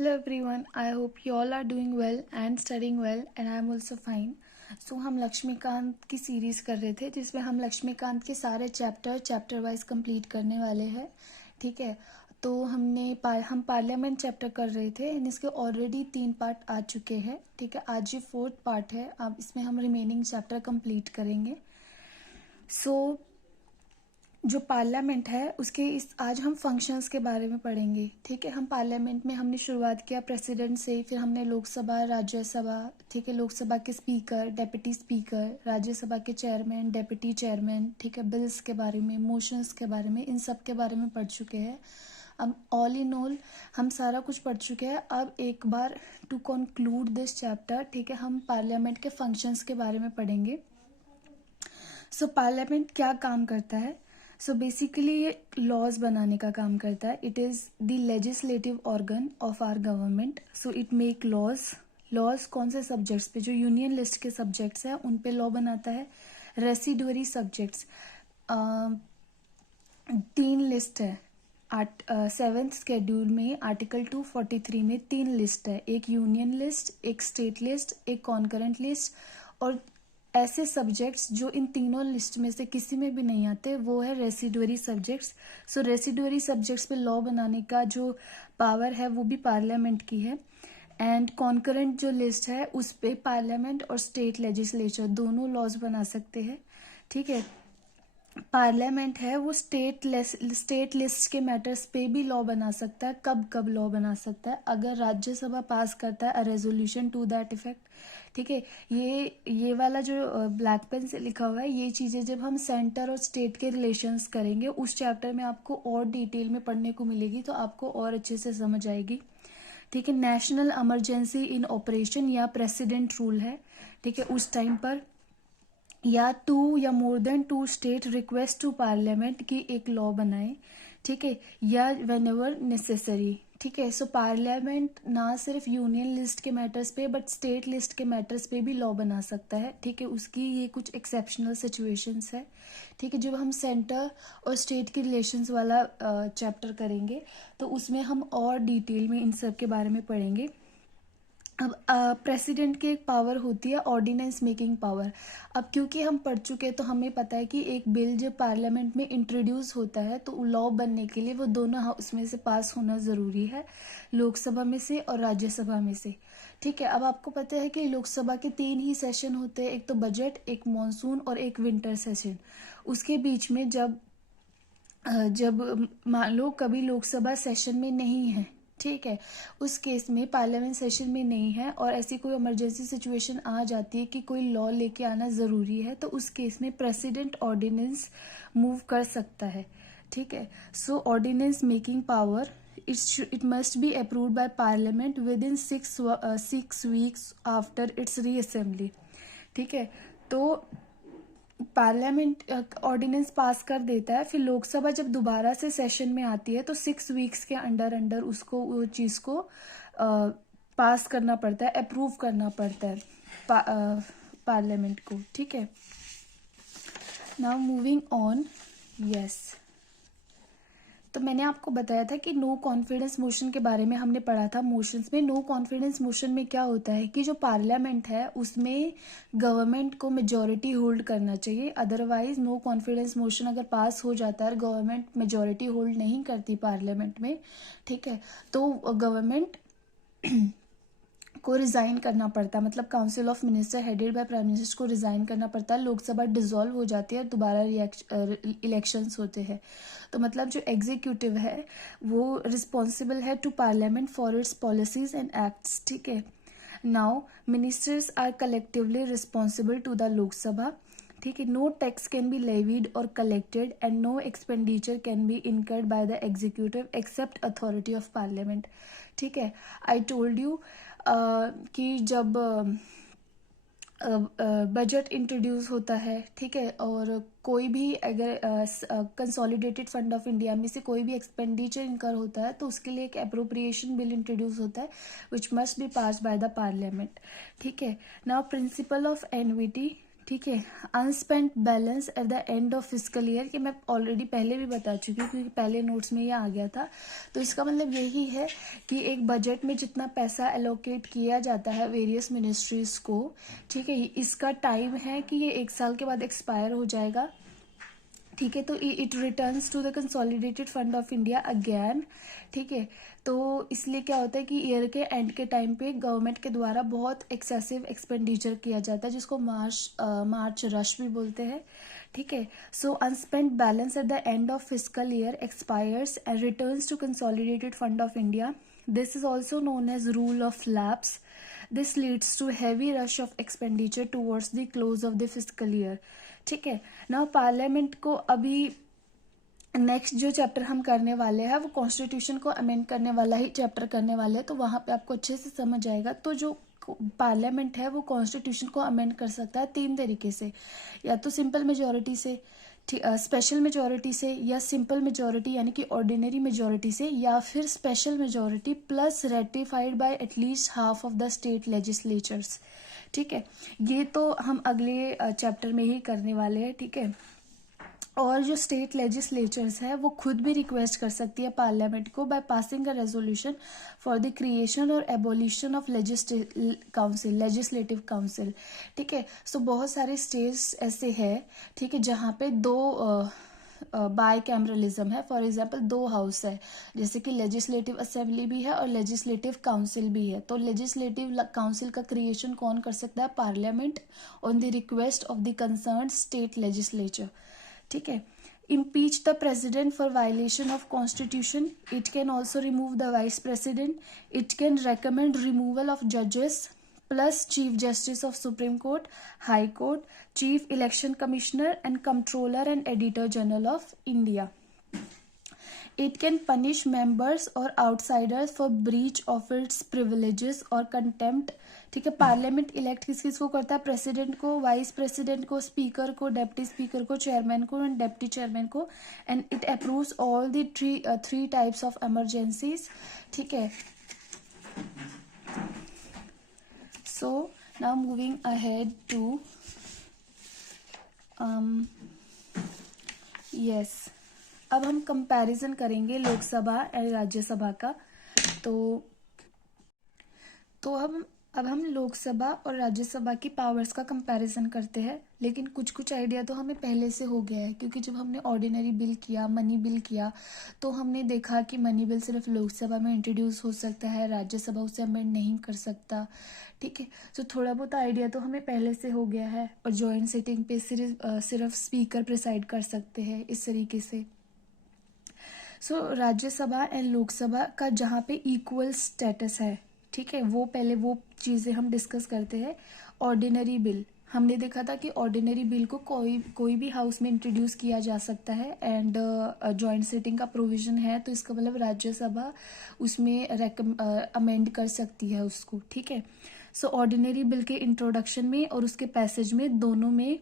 Hello everyone, I hope you all are doing well and studying well and I am also fine. So हम लक्ष्मीकांत की series कर रहे थे जिसमें हम लक्ष्मीकांत के सारे चैप्टर वाइज कंप्लीट करने वाले हैं. ठीक है, तो हम पार्लियामेंट चैप्टर कर रहे थे एंड इसके ऑलरेडी 3 पार्ट आ चुके हैं. ठीक है, आज ये 4th पार्ट है. अब इसमें हम रिमेनिंग चैप्टर कंप्लीट करेंगे. सो जो पार्लियामेंट है उसके आज हम फंक्शंस के बारे में पढ़ेंगे. ठीक है, हम पार्लियामेंट में हमने शुरुआत किया प्रेसिडेंट से, फिर हमने लोकसभा, राज्यसभा. ठीक है, लोकसभा के स्पीकर, डेप्यूटी स्पीकर, राज्यसभा के चेयरमैन, डेप्यूटी चेयरमैन. ठीक है, बिल्स के बारे में, मोशंस के बारे में, इन सब के बारे में पढ़ चुके हैं. अब ऑल इन ऑल हम सारा कुछ पढ़ चुके हैं. अब एक बार टू कंक्लूड दिस चैप्टर, ठीक है, हम पार्लियामेंट के फंक्शंस के बारे में पढ़ेंगे. सो पार्लियामेंट क्या काम करता है? सो बेसिकली ये लॉज बनाने का काम करता है. It is the legislative organ of our government. So it make laws कौन से सब्जेक्ट्स पे? जो यूनियन लिस्ट के सब्जेक्ट्स हैं उन पे लॉ बनाता है. रेसिडुअरी सब्जेक्ट्स 3 लिस्ट है. 7th स्केड्यूल में आर्टिकल 243 में 3 लिस्ट है. एक यूनियन लिस्ट, एक स्टेट लिस्ट, एक कॉन्करेंट लिस्ट. और ऐसे सब्जेक्ट्स जो इन तीनों लिस्ट में से किसी में भी नहीं आते वो है रेसिडुअरी सब्जेक्ट्स. सो रेसिडुअरी सब्जेक्ट्स पे लॉ बनाने का जो पावर है वो भी पार्लियामेंट की है. एंड कॉन्करेंट जो लिस्ट है उस पे पार्लियामेंट और स्टेट लेजिस्लेचर दोनों लॉज बना सकते हैं. ठीक है, पार्लियामेंट है वो स्टेट लिस्ट के मैटर्स पे भी लॉ बना सकता है. कब लॉ बना सकता है? अगर राज्यसभा पास करता है a resolution to that effect. ठीक है, ये वाला जो ब्लैक पेन से लिखा हुआ है, ये चीज़ें जब हम सेंटर और स्टेट के रिलेशंस करेंगे उस चैप्टर में आपको और डिटेल में पढ़ने को मिलेगी, तो आपको और अच्छे से समझ आएगी. ठीक है, नेशनल इमरजेंसी इन ऑपरेशन या प्रेसिडेंट रूल है. ठीक है, उस टाइम पर या 2 या more than 2 state request to parliament की एक लॉ बनाए. ठीक है, या वेन एवर नेसेसरी. ठीक है, सो पार्लियामेंट ना सिर्फ यूनियन लिस्ट के मैटर्स पे बट स्टेट लिस्ट के मैटर्स पे भी लॉ बना सकता है. ठीक है, उसकी ये कुछ एक्सेप्शनल सिचुएशंस है. ठीक है, जब हम सेंटर और स्टेट के रिलेशंस वाला चैप्टर करेंगे तो उसमें हम और डिटेल में इन सब के बारे में पढ़ेंगे. अब प्रेसिडेंट की एक पावर होती है ऑर्डिनेंस मेकिंग पावर. अब क्योंकि हम पढ़ चुके हैं तो हमें पता है कि एक बिल जब पार्लियामेंट में इंट्रोड्यूस होता है तो लॉ बनने के लिए वो दोनों उसमें से पास होना ज़रूरी है, लोकसभा में से और राज्यसभा में से. ठीक है, अब आपको पता है कि लोकसभा के 3 ही सेशन होते हैं, एक तो बजट, एक मॉनसून और एक विंटर सेशन. उसके बीच में जब मान लो कभी लोकसभा सेशन में नहीं है, ठीक है, उस केस में पार्लियामेंट सेशन में नहीं है और ऐसी कोई इमरजेंसी सिचुएशन आ जाती है कि कोई लॉ लेके आना ज़रूरी है, तो उस केस में प्रेसिडेंट ऑर्डिनेंस मूव कर सकता है. ठीक है, so ordinance making power it must be approved by parliament within 6 weeks after its reassembly. ठीक है, तो पार्लियामेंट ऑर्डिनेंस पास कर देता है, फिर लोकसभा जब दोबारा से सेशन में आती है तो 6 वीक्स के अंडर उसको वो चीज़ को पास करना पड़ता है, अप्रूव करना पड़ता है पार्लियामेंट को. ठीक है, नाउ मूविंग ऑन. यस, तो मैंने आपको बताया था कि नो कॉन्फिडेंस मोशन के बारे में हमने पढ़ा था. मोशंस में नो कॉन्फिडेंस मोशन में क्या होता है कि जो पार्लियामेंट है उसमें गवर्नमेंट को मेजॉरिटी होल्ड करना चाहिए. अदरवाइज नो कॉन्फिडेंस मोशन अगर पास हो जाता है, गवर्नमेंट मेजॉरिटी होल्ड नहीं करती पार्लियामेंट में, ठीक है, तो गवर्नमेंट को रिज़ाइन करना पड़ता है. मतलब council of minister headed by prime minister को रिज़ाइन करना पड़ता है. लोकसभा डिसॉल्व हो जाती है और दोबारा इलेक्शंस होते हैं. तो मतलब जो एग्जीक्यूटिव है वो रिस्पॉन्सिबल है to parliament for its policies and acts. ठीक है, now ministers are collectively responsible to the Lok Sabha. ठीक है, no tax can be levied और collected and no expenditure can be incurred by the executive except authority of parliament. ठीक है, I told you कि जब budget introduce होता है, ठीक है, और कोई भी अगर कंसोलिडेटेड फंड ऑफ इंडिया में से कोई भी एक्सपेंडिचर इनकर होता है तो उसके लिए एक अप्रोप्रिएशन बिल इंट्रोड्यूस होता है which must be pass by the parliament. ठीक है, नाउ प्रिंसिपल ऑफ एनविटी. ठीक है। Unspent balance at the end of physical year, कि मैं ऑलरेडी पहले भी बता चुकी हूँ क्योंकि पहले नोट्स में ये आ गया था। तो इसका मतलब यही है कि एक बजट में जितना पैसा एलोकेट किया जाता है वेरियस मिनिस्ट्रीज को, ठीक है, इसका टाइम है कि ये 1 साल के बाद एक्सपायर हो जाएगा। ठीक है, तो it returns to the consolidated fund of India again. ठीक है, तो इसलिए क्या होता है कि ईयर के एंड के टाइम पे गवर्नमेंट के द्वारा बहुत एक्सेसिव एक्सपेंडिचर किया जाता है, जिसको मार्च रश भी बोलते हैं। ठीक है, so unspent balance at the end of physical year expires and returns to consolidated fund of India. This is also known as rule of lapse. This leads to heavy rush of expenditure towards the close of the physical year. ठीक है ना, parliament को अभी next जो chapter हम करने वाले हैं वो कॉन्स्टिट्यूशन को अमेंड करने वाला ही चैप्टर करने वाले हैं, तो वहां पे आपको अच्छे से समझ आएगा। तो जो पार्लियामेंट है वो कॉन्स्टिट्यूशन को अमेंड कर सकता है 3 तरीके से, या तो सिंपल मेजोरिटी से, स्पेशल मेजोरिटी से, या सिंपल मेजोरिटी यानी कि ऑर्डिनरी मेजोरिटी से, या फिर special majority plus ratified by at least half of the state legislatures. ठीक है, ये तो हम अगले चैप्टर में ही करने वाले हैं। ठीक है, और जो स्टेट लेजिस्लेचर्स है वो खुद भी रिक्वेस्ट कर सकती है पार्लियामेंट को by passing a resolution for the creation और एबोलिशन ऑफ लेजिस्लेटिव काउंसिल। ठीक है, सो बहुत सारे स्टेट्स ऐसे हैं, ठीक है, जहाँ पे दो बाय कैमरलिज्म है। फॉर एग्जांपल 2 हाउस है, जैसे कि लेजिस्लेटिव असेंबली भी है और लेजिस्लेटिव काउंसिल भी है। तो लेजिस्लेटिव काउंसिल का क्रिएशन कौन कर सकता है? Parliament on the request of the concern state legislature. ठीक है, impeach the president for violation of constitution. It can also remove the vice president. It can recommend removal of judges plus chief justice of supreme court, high court, chief election commissioner and comptroller and editor general of India. It can punish members or outsiders for breach of its privileges or contempt. ठीक है, parliament elect किस किस को करता है? President को, vice president को, speaker को, डेप्टी स्पीकर को, चेयरमैन को एंड डेप्टी चेयरमैन को। And it approves all the three types of emergencies. ठीक है, so now moving ahead to yes, अब हम कंपैरिजन करेंगे लोकसभा और राज्यसभा का। तो अब हम लोकसभा और राज्यसभा की पावर्स का कंपैरिजन करते हैं, लेकिन कुछ कुछ आइडिया तो हमें पहले से हो गया है, क्योंकि जब हमने ऑर्डिनरी बिल किया, मनी बिल किया, तो हमने देखा कि मनी बिल सिर्फ लोकसभा में इंट्रोड्यूस हो सकता है, राज्यसभा उसे अमेंड नहीं कर सकता। ठीक है, तो थोड़ा बहुत आइडिया तो हमें पहले से हो गया है। और जॉइंट सिटिंग पे सिर्फ स्पीकर प्रिसाइड कर सकते हैं, इस तरीके से। सो राज्यसभा एंड लोकसभा का जहाँ पे इक्वल स्टेटस है, ठीक है, वो पहले वो चीज़ें हम डिस्कस करते हैं। ऑर्डिनरी बिल, हमने देखा था कि ऑर्डिनरी बिल को कोई भी हाउस में इंट्रोड्यूस किया जा सकता है एंड जॉइंट सिटिंग का प्रोविजन है, तो इसका मतलब राज्यसभा उसमें अमेंड कर सकती है उसको। ठीक है, सो ऑर्डिनरी बिल के इंट्रोडक्शन में और उसके पैसेज में दोनों में,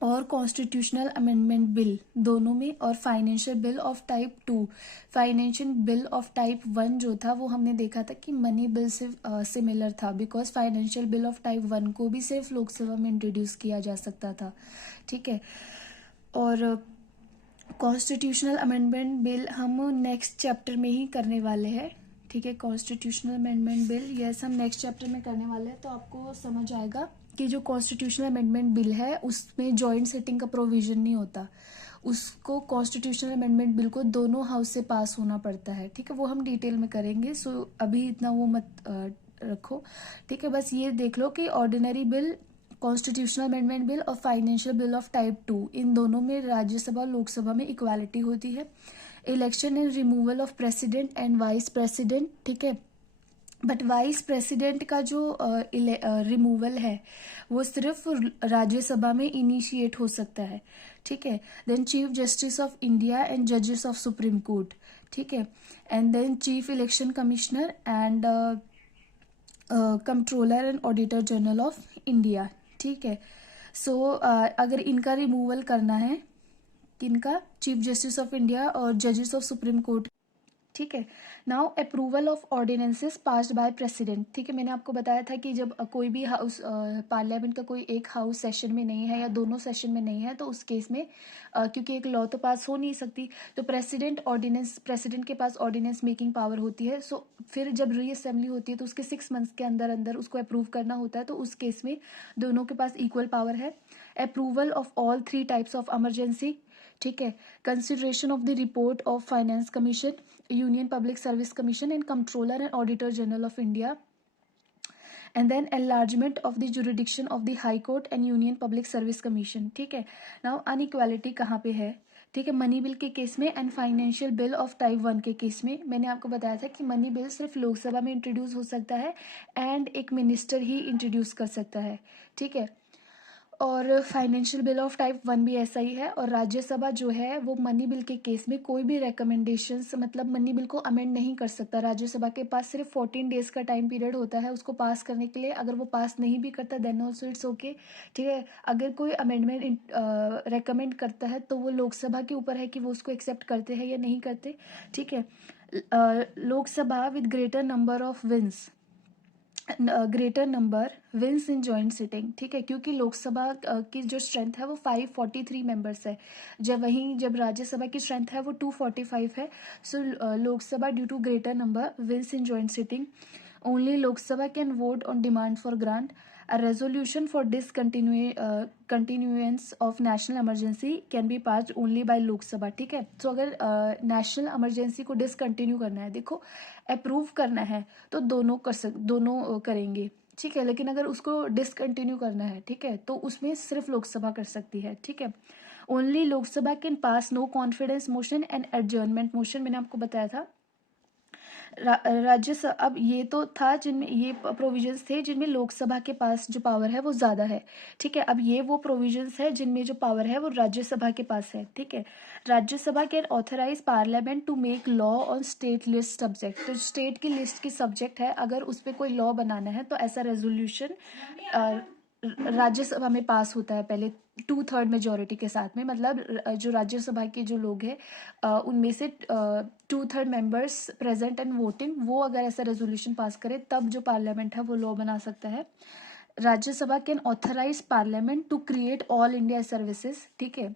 और कॉन्स्टिट्यूशनल अमेंडमेंट बिल दोनों में, और financial bill of type 2, financial bill of type 1 जो था वो हमने देखा था कि मनी बिल से सिमिलर था, because financial bill of type 1 को भी सिर्फ लोकसभा में इंट्रोड्यूस किया जा सकता था। ठीक है, और कॉन्स्टिट्यूशनल अमेंडमेंट बिल हम नेक्स्ट चैप्टर में ही करने वाले हैं। ठीक है, कॉन्स्टिट्यूशनल अमेंडमेंट बिल यस हम नेक्स्ट चैप्टर में करने वाले हैं, तो आपको समझ आएगा कि जो कॉन्स्टिट्यूशनल अमेंडमेंट बिल है उसमें जॉइंट सिटिंग का प्रोविजन नहीं होता, उसको कॉन्स्टिट्यूशनल अमेंडमेंट बिल को दोनों हाउस से पास होना पड़ता है। ठीक है, वो हम डिटेल में करेंगे, सो अभी इतना वो मत रखो। ठीक है, बस ये देख लो कि ordinary bill, constitutional amendment bill और फाइनेंशियल बिल ऑफ टाइप 2, इन दोनों में राज्यसभा लोकसभा में इक्वालिटी होती है। Election and removal of president and vice president, ठीक है, बट वाइस प्रेसिडेंट का जो रिमूवल है वो सिर्फ राज्यसभा में इनिशिएट हो सकता है। ठीक है, then chief justice of India and जजेस ऑफ सुप्रीम कोर्ट। ठीक है, and then chief election commissioner and controller and auditor general of India. ठीक है, सो अगर इनका रिमूवल करना है, किनका? चीफ जस्टिस ऑफ इंडिया और जजेस ऑफ सुप्रीम कोर्ट। ठीक है। Now approval of ordinances passed by president, ठीक है। मैंने आपको बताया था कि जब कोई भी हाउस पार्लियामेंट का कोई एक हाउस सेशन में नहीं है या दोनों सेशन में नहीं है तो उस केस में क्योंकि एक लॉ तो पास हो नहीं सकती, तो प्रेसिडेंट के पास ऑर्डिनेंस मेकिंग पावर होती है। सो फिर जब री असेंबली होती है तो उसके 6 मंथ्स के अंदर अंदर उसको अप्रूव करना होता है, तो उस केस में दोनों के पास इक्वल पावर है। Approval of all 3 types of emergency, ठीक है। Consideration of the report of finance commission, union public service commission and controller and auditor general of India, and then enlargement of the jurisdiction of the high court and union public service commission, ठीक है। Now inequality कहाँ पे है, ठीक है। Money bill के case में and financial bill of type 1 के केस में मैंने आपको बताया था कि मनी बिल सिर्फ लोकसभा में इंट्रोड्यूस हो सकता है एंड एक मिनिस्टर ही इंट्रोड्यूस कर सकता है, ठीक है। और फाइनेंशियल बिल ऑफ टाइप 1 भी ऐसा ही है। और राज्यसभा जो है वो मनी बिल के केस में कोई भी रिकमेंडेशंस मतलब मनी बिल को अमेंड नहीं कर सकता। राज्यसभा के पास सिर्फ 14 डेज का टाइम पीरियड होता है उसको पास करने के लिए। अगर वो पास नहीं भी करता देन ऑल्सो इट्स ओके, ठीक है। अगर कोई अमेंडमेंट रेकमेंड करता है तो वो लोकसभा के ऊपर है कि वो उसको एक्सेप्ट करते हैं या नहीं करते, ठीक है। Lok Sabha with greater number of wins greater number wins in joint sitting, ठीक है। क्योंकि लोकसभा की जो स्ट्रेंथ है वो 543 मेंबर्स है, जब राज्यसभा की स्ट्रेंथ है वो 245 है। So Lok Sabha due to greater number wins in joint sitting, only Lok Sabha can vote on demand for grant a resolution for continuance of national emergency can be passed only by लोक सभा, ठीक है। तो अगर नेशनल इमरजेंसी को डिसकंटिन्यू करना है, देखो अप्रूव करना है तो दोनों करेंगे, ठीक है। लेकिन अगर उसको डिसकंटिन्यू करना है, ठीक है, तो उसमें सिर्फ लोकसभा कर सकती है, ठीक है। Only Lok Sabha can pass no confidence motion and adjournment motion, मैंने आपको बताया था। राज्यसभा, अब ये तो था जिनमें ये प्रोविजंस थे जिनमें लोकसभा के पास जो पावर है वो ज्यादा है, ठीक है। अब ये वो प्रोविजंस है जिनमें जो पावर है वो राज्यसभा के पास है, ठीक है। Rajya Sabha can authorise parliament to make law on state list subject, तो स्टेट की लिस्ट की सब्जेक्ट है अगर उस पर कोई लॉ बनाना है तो ऐसा रेजोल्यूशन राज्यसभा में पास होता है पहले 2/3 मेजोरिटी के साथ में। मतलब जो राज्यसभा के जो लोग हैं उनमें से 2/3 मेंबर्स प्रेजेंट एंड वोटिंग, वो अगर ऐसा रेजोल्यूशन पास करे तब जो पार्लियामेंट है वो लॉ बना सकता है। Rajya Sabha can authorise parliament to create all India services, ठीक है।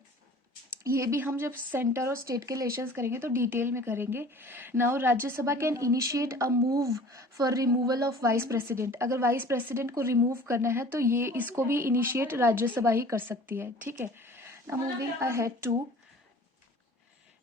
ये भी हम जब सेंटर और स्टेट के इलेक्शंस करेंगे तो डिटेल में करेंगे। Now Rajya Sabha can initiate a move for removal of vice president, अगर वाइस प्रेसिडेंट को रिमूव करना है तो ये इसको भी इनिशिएट राज्यसभा ही कर सकती है, ठीक है। नाउ मूविंग अहेड टू,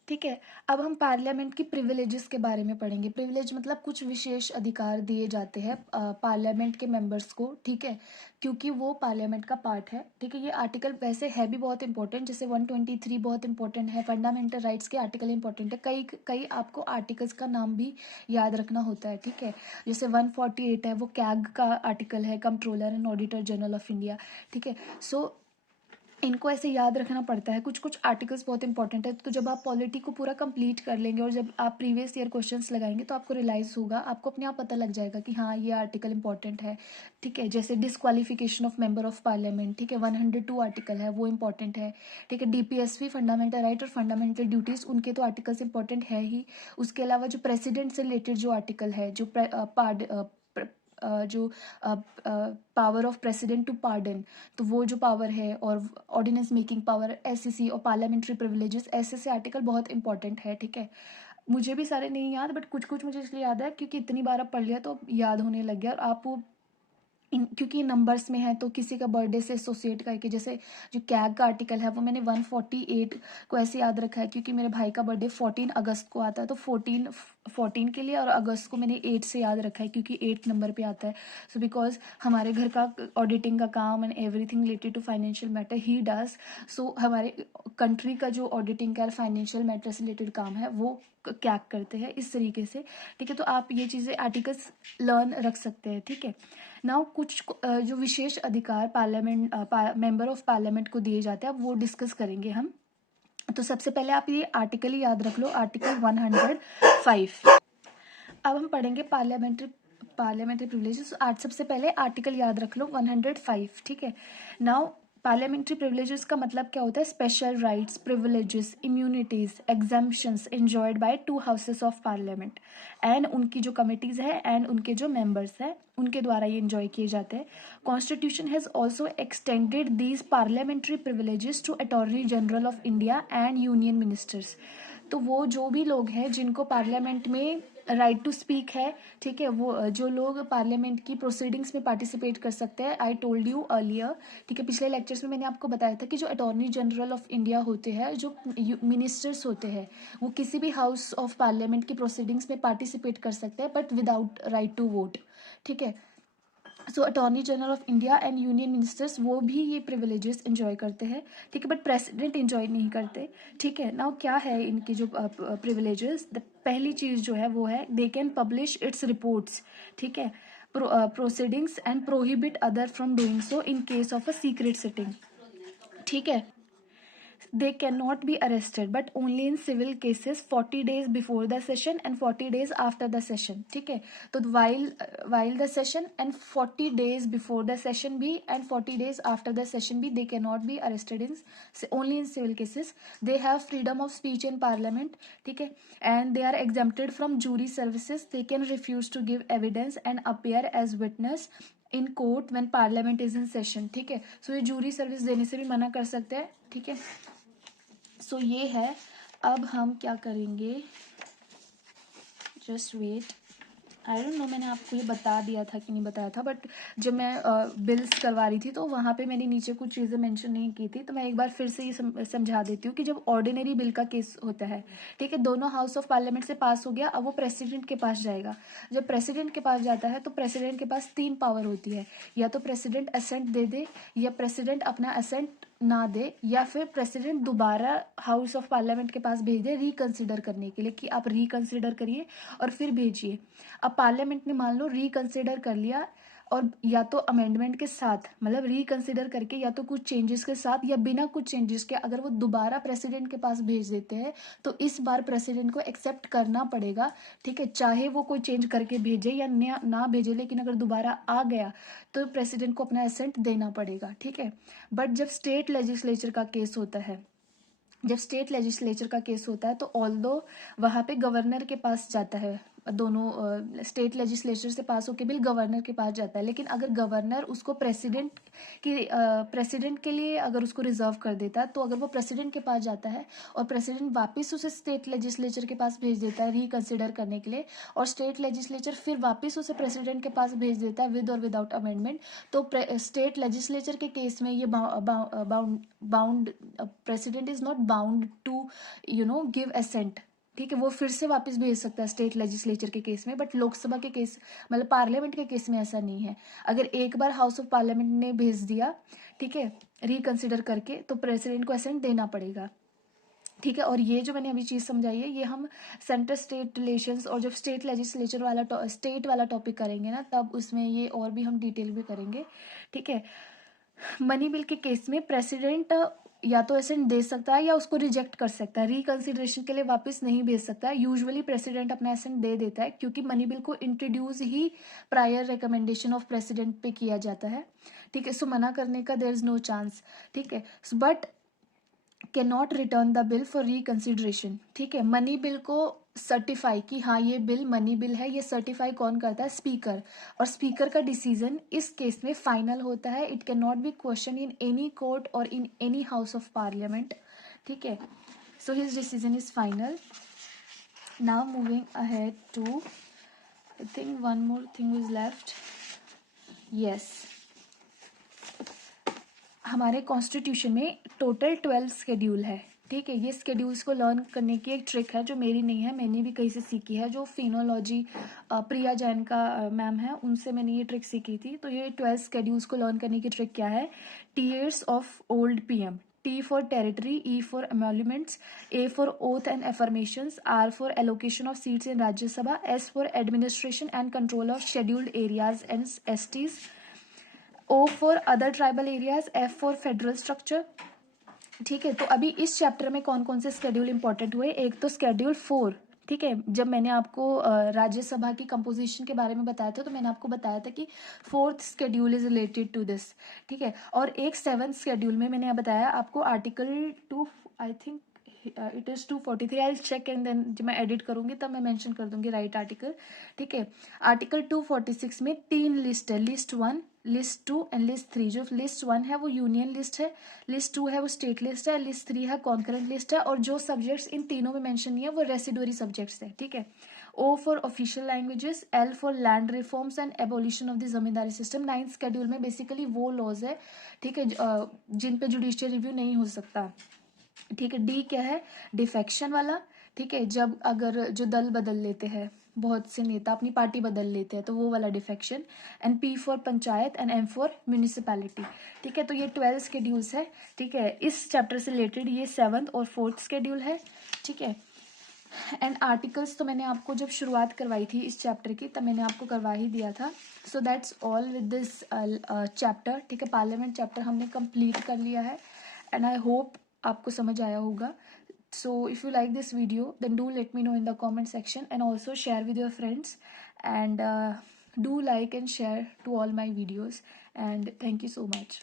ठीक है। अब हम पार्लियामेंट की प्रिविलेजेस के बारे में पढ़ेंगे। प्रिविलेज मतलब कुछ विशेष अधिकार दिए जाते हैं पार्लियामेंट के मेंबर्स को, ठीक है, क्योंकि वो पार्लियामेंट का पार्ट है, ठीक है। ये आर्टिकल वैसे है भी बहुत इंपॉर्टेंट, जैसे 123 बहुत इंपॉर्टेंट है, फंडामेंटल राइट्स के आर्टिकल इंपॉर्टेंट है। कई कई आपको आर्टिकल्स का नाम भी याद रखना होता है, ठीक है। जैसे 148 है वो कैग का आर्टिकल है, controller and auditor general of India, ठीक है। सो इनको ऐसे याद रखना पड़ता है, कुछ कुछ आर्टिकल्स बहुत इंपॉर्टेंट है। तो जब आप पॉलिटी को पूरा कंप्लीट कर लेंगे और जब आप प्रीवियस ईयर क्वेश्चंस लगाएंगे तो आपको रियलाइज होगा, आपको अपने आप पता लग जाएगा कि हाँ ये आर्टिकल इंपॉर्टेंट है, ठीक है। जैसे disqualification of member of parliament, ठीक है, 102 आर्टिकल है वो इंपॉर्टेंट है, ठीक है। डीपीएसपी फंडामेंटल राइट और फंडामेंटल ड्यूटीज, उनके तो आर्टिकल्स इंपॉर्टेंट है ही। उसके अलावा जो प्रेसिडेंट से रिलेटेड जो आर्टिकल है, जो power of president to pardon, तो वो जो पावर है, और ऑर्डिनेंस मेकिंग पावर, एससीसी और पार्लियामेंट्री प्रिविलेजेस, ऐसे आर्टिकल बहुत इंपॉर्टेंट है, ठीक है। मुझे भी सारे नहीं याद बट कुछ कुछ मुझे इसलिए याद है क्योंकि इतनी बार अब पढ़ लिया तो याद होने लग गया। और आप वो क्योंकि नंबर्स में है तो किसी का बर्थडे से एसोसिएट करके, जैसे जो कैग का आर्टिकल है वो मैंने 148 को ऐसे याद रखा है क्योंकि मेरे भाई का बर्थडे 14 अगस्त को आता है, तो 14 के लिए, और अगस्त को मैंने 8 से याद रखा है क्योंकि 8 नंबर पे आता है। सो बिकॉज हमारे घर का ऑडिटिंग का काम and everything related to financial matter ही डज, सो हमारे कंट्री का जो ऑडिटिंग का फाइनेंशियल मैटर से रिलेटेड काम है वो कैग करते हैं इस तरीके से, ठीक है। तो आप ये चीज़ें आर्टिकल्स लर्न रख सकते हैं, ठीक है। नाउ कुछ जो विशेष अधिकार पार्लियामेंट मेंबर ऑफ पार्लियामेंट को दिए जाते हैं अब वो डिस्कस करेंगे हम। तो सबसे पहले आप ये आर्टिकल ही याद रख लो, आर्टिकल 105। अब हम पढ़ेंगे पार्लियामेंट्री प्रिविलेजेस। आज सबसे पहले आर्टिकल याद रख लो 105, ठीक है। नाउ पार्लियामेंट्री प्रिविलेजेस का मतलब क्या होता है? Special rights, privileges, immunities, exemptions enjoyed by 2 houses of parliament and उनकी जो कमिटीज है एंड उनके जो मेंबर्स हैं उनके द्वारा ये एंजॉय किए जाते हैं. Constitution has also extended these parliamentary privileges to attorney general of India and union ministers. तो वो जो भी लोग हैं जिनको पार्लियामेंट में राइट टू स्पीक है, ठीक है, वो जो लोग पार्लियामेंट की प्रोसीडिंग्स में पार्टिसिपेट कर सकते हैं, आई टोल्ड यू अर्लियर, ठीक है, पिछले लेक्चर्स में मैंने आपको बताया था कि जो अटॉर्नी जनरल ऑफ इंडिया होते हैं, जो मिनिस्टर्स होते हैं, वो किसी भी हाउस ऑफ पार्लियामेंट की प्रोसीडिंग्स में पार्टिसिपेट कर सकते हैं but without right to vote. ठीक है, so attorney general of India and union ministers वो भी ये प्रिविलेजेस एंजॉय करते हैं. ठीक है, बट प्रेसिडेंट एंजॉय नहीं करते. ठीक है, नाउ क्या है इनकी जो प्रिविलेजेस? पहली चीज जो है वो है they can publish it's reports. ठीक है, proceedings and prohibit other from doing so in case of a secret sitting. ठीक है, they cannot be arrested but only in civil cases 40 days before the session and 40 days after the session. ठीक है, तो while the session and 40 days before the session भी and 40 days after the session भी they cannot be arrested in only in civil cases. They have freedom of speech in parliament. ठीक है, and they are exempted from jury services. They can refuse to give evidence and appear as witness in court when parliament is in session. ठीक है, सो ये jury service देने से भी मना कर सकते हैं. ठीक है, सो ये है. अब हम क्या करेंगे, just wait, I don't know मैंने आपको ये बता दिया था कि नहीं बताया था, बट जब मैं बिल्स करवा रही थी तो वहाँ पे मैंने नीचे कुछ चीज़ें मेंशन नहीं की थी, तो मैं एक बार फिर से ये समझा देती हूँ कि जब ऑर्डिनरी बिल का केस होता है, ठीक है, दोनों हाउस ऑफ पार्लियामेंट से पास हो गया, अब वो प्रेसिडेंट के पास जाएगा. जब प्रेसिडेंट के पास जाता है तो प्रेसिडेंट के पास 3 पावर होती है, या तो प्रेसिडेंट असेंट दे दे, या प्रेसिडेंट अपना असेंट ना दे, या फिर प्रेसिडेंट दोबारा हाउस ऑफ पार्लियामेंट के पास भेज दे रिकंसिडर करने के लिए कि आप रिकंसिडर करिए और फिर भेजिए. अब पार्लियामेंट ने मान लो रिकंसिडर कर लिया, और या तो अमेंडमेंट के साथ, मतलब रिकंसिडर करके, या तो कुछ चेंजेस के साथ या बिना कुछ चेंजेस के अगर वो दोबारा प्रेसिडेंट के पास भेज देते हैं तो इस बार प्रेसिडेंट को एक्सेप्ट करना पड़ेगा. ठीक है, चाहे वो कोई चेंज करके भेजे या ना भेजे, लेकिन अगर दोबारा आ गया तो प्रेसिडेंट को अपना असेंट देना पड़ेगा. ठीक है, बट जब स्टेट लेजिस्लेचर का केस होता है, तो ऑल्दो वहाँ पे गवर्नर के पास जाता है, दोनों स्टेट लेजिस्लेचर से पास होके बिल गवर्नर के पास जाता है, लेकिन अगर गवर्नर उसको प्रेसिडेंट के लिए अगर उसको रिजर्व कर देता है, तो अगर वो प्रेसिडेंट के पास जाता है और प्रेसिडेंट वापस उसे स्टेट लेजिस्लेचर के पास भेज देता है रिकंसिडर करने के लिए, और स्टेट लेजिस्लेचर फिर वापस उसे प्रेसिडेंट के पास भेज देता है विद और विदाउट अमेंडमेंट, तो स्टेट लेजिस्लेचर के केस में ये bound president is not bound to give assent. ठीक है, वो फिर से वापस भेज सकता है स्टेट लेजिस्लेचर के केस में, बट लोकसभा के केस, मतलब पार्लियामेंट के केस में ऐसा नहीं है. अगर एक बार हाउस ऑफ पार्लियामेंट ने भेज दिया, ठीक है, रिकंसिडर करके, तो प्रेसिडेंट को असेंट देना पड़ेगा. ठीक है, और ये जो मैंने अभी चीज़ समझाई है, ये हम सेंटर स्टेट रिलेशंस और जब स्टेट लेजिस्लेचर वाला टॉपिक करेंगे ना, तब उसमें ये और भी हम डिटेल में करेंगे. ठीक है, मनी बिल के केस में प्रेसिडेंट या तो असेंट दे सकता है या उसको रिजेक्ट कर सकता है, रिकंसिडरेशन के लिए वापस नहीं भेज सकता है. यूजुअली प्रेसिडेंट अपना असेंट दे देता है, क्योंकि मनी बिल को introduce he prior recommendation of president पे किया जाता है. ठीक है, सो मना करने का देयर इज नो चांस. ठीक है, but can not return the bill for reconsideration. ठीक है, मनी बिल को सर्टिफाई कि हाँ ये बिल मनी बिल है, ये सर्टिफाई कौन करता है? स्पीकर. और स्पीकर का डिसीजन इस केस में फाइनल होता है. It can not be question in any court और in any house of parliament. ठीक है, so his decision is final. Now moving ahead to, I think one more thing is left. Yes, हमारे constitution में total 12 schedule है. ठीक है, ये schedules को लर्न करने की एक ट्रिक है जो मेरी नहीं है, मैंने भी कहीं से सीखी है, जो फिनोलॉजी प्रिया जैन का मैम है, उनसे मैंने ये ट्रिक सीखी थी. तो ये 12 स्केड्यूल्स को लर्न करने की ट्रिक क्या है? Tears of old PM. T for territory, E for emoluments, A for oath and affirmations, R for allocation of seats in Rajya Sabha, S for administration and control of scheduled areas and STs, O for other tribal areas, F for federal structure. ठीक है, तो अभी इस chapter में कौन कौन से schedule important हुए? एक तो स्केड्यूल 4, ठीक है। जब मैंने आपको राज्यसभा की कंपोजिशन के बारे में बताया था तो मैंने आपको बताया था कि 4th schedule is related to this, ठीक है। और एक 7th शेड्यूल में मैंने बताया आपको article 2, I think it is 243, I check and then जब मैं एडिट करूंगी तब मैं मेंशन कर दूंगी राइट आर्टिकल, ठीक है। आर्टिकल 246 में 3 लिस्ट है, लिस्ट 1, लिस्ट 2 एंड लिस्ट 3। जो लिस्ट 1 है वो यूनियन लिस्ट है, लिस्ट 2 है वो स्टेट लिस्ट है, लिस्ट 3 है कॉन्करेंट लिस्ट है, और जो सब्जेक्ट्स इन तीनों में मेंशन नहीं है वो रेसिडुअरी सब्जेक्ट्स है, ठीक है। O for official languages, L for land reforms and abolition of the zamindari system. 9th schedule में बेसिकली वो लॉज है, ठीक है, जिन पे जुडिशियल रिव्यू नहीं हो सकता, ठीक है। डी क्या है, डिफेक्शन वाला, ठीक है, जब अगर जो दल बदल लेते हैं, बहुत से नेता अपनी पार्टी बदल लेते हैं तो वो वाला defection. And P for panchayat and M for municipality, ठीक है। तो ये 12 शेड्यूल्स है, ठीक है। इस चैप्टर से रिलेटेड ये 7th और 4th शेड्यूल है, ठीक है। एंड आर्टिकल्स तो मैंने आपको जब शुरुआत करवाई थी इस चैप्टर की तब मैंने आपको करवा ही दिया था। So that's all with this chapter, ठीक है। पार्लियामेंट चैप्टर हमने कंप्लीट कर लिया है एंड आई होप आपको समझ आया होगा। So if you like this video then do let me know in the comment section and also share with your friends, and do like and share to all my videos, and thank you so much.